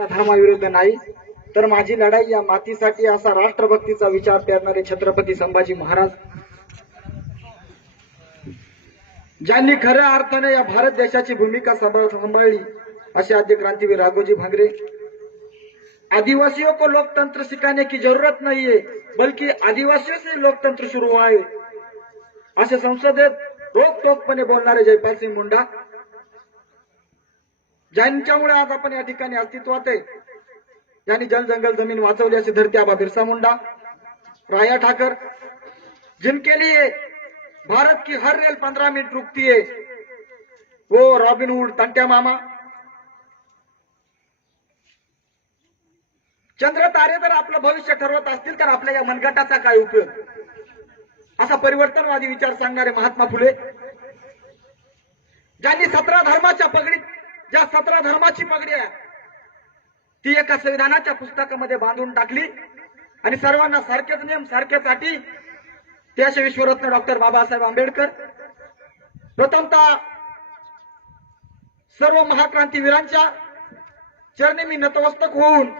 धर्माविरुद्ध नाही तर माझी लढाई या मातीसाठी असा राष्ट्रभक्तीचा विचार पेरणारे छत्रपती संभाजी महाराज, ज्यांनी खऱ्या अर्थाने या भारत देशाची भूमिका सांभाळली असे आद्य क्रांतिवीर राघोजी भांगरे। आदिवासियों को लोकतंत्र सिखाने की जरूरत नहीं है, बल्कि आदिवासियों से लोकतंत्र शुरू हुआ है असे संसदेत रोखठोकपणे बोलणारे जयपाल सिंग मुंडा, ज्यांच्यामुळे आज आपण या ठिकाणी अस्तित्वात आहे, ज्यांनी जल जंगल जमीन वाचवली अशी धरती आबा बिरसा मुंडा, राया ठाकर, जिनके लिए भारत की हर रेल 15 मिनट रुकती है, वो रॉबिनहुड तंट्या मामा। चंद्र तारे जर आपलं भविष्य ठरवत असतील तर आपल्या या मनगटाचा काय उपयोग, असा परिवर्तनवादी विचार सांगणारे महात्मा फुले, ज्यांनी 17 धर्माच्या पगडीत, ज्या 17 धर्माची पगडी आहे ती एका संविधानाच्या पुस्तकामध्ये बांधून टाकली आणि सर्वांना सारखेच नियम सारखेच अटी, ते असे विश्वरत्न डॉक्टर बाबासाहेब आंबेडकर। प्रथमतः सर्व महाक्रांतीवीरांच्या चरणी मी नतमस्तक होऊन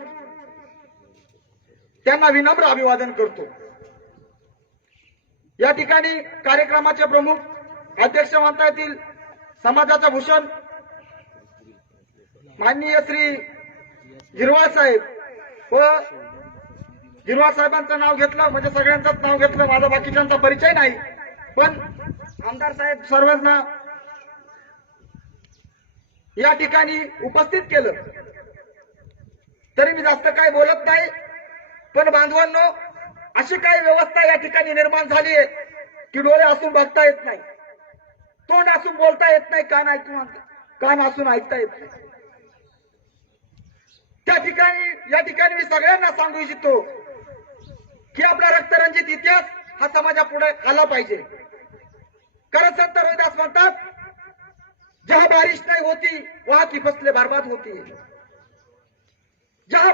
त्यांना विनम्र अभिवादन करतो। या ठिकाणी कार्यक्रमाचे प्रमुख अध्यक्ष म्हणता येतील समाजाचा भूषण माननीय श्री गिरवाळ साहेब व गिरवाळ साहेबांचं नाव घेतलं म्हणजे सगळ्यांचंच नाव घेतलं, माझा बाकीच्यांचा परिचय नाही, पण आमदार साहेब सर्वांना या ठिकाणी उपस्थित केलं, तरी मी जास्त काही बोलत नाही। पण बांधवांनो, अशी काही व्यवस्था या ठिकाणी निर्माण झाली आहे की डोळे असून बघता येत नाही, तोंड असून बोलता येत नाही, कान असून ऐकता येत नाही। या ठिकाणी मी सगळ्यांना सांगू इच्छितो की आपला रक्तरंजित इतिहास हा समाजापुढे आला पाहिजे। कारण संत रविदास म्हणतात, जहां बारिश नहीं होती वहां की फसलें बर्बाद होती है, जहां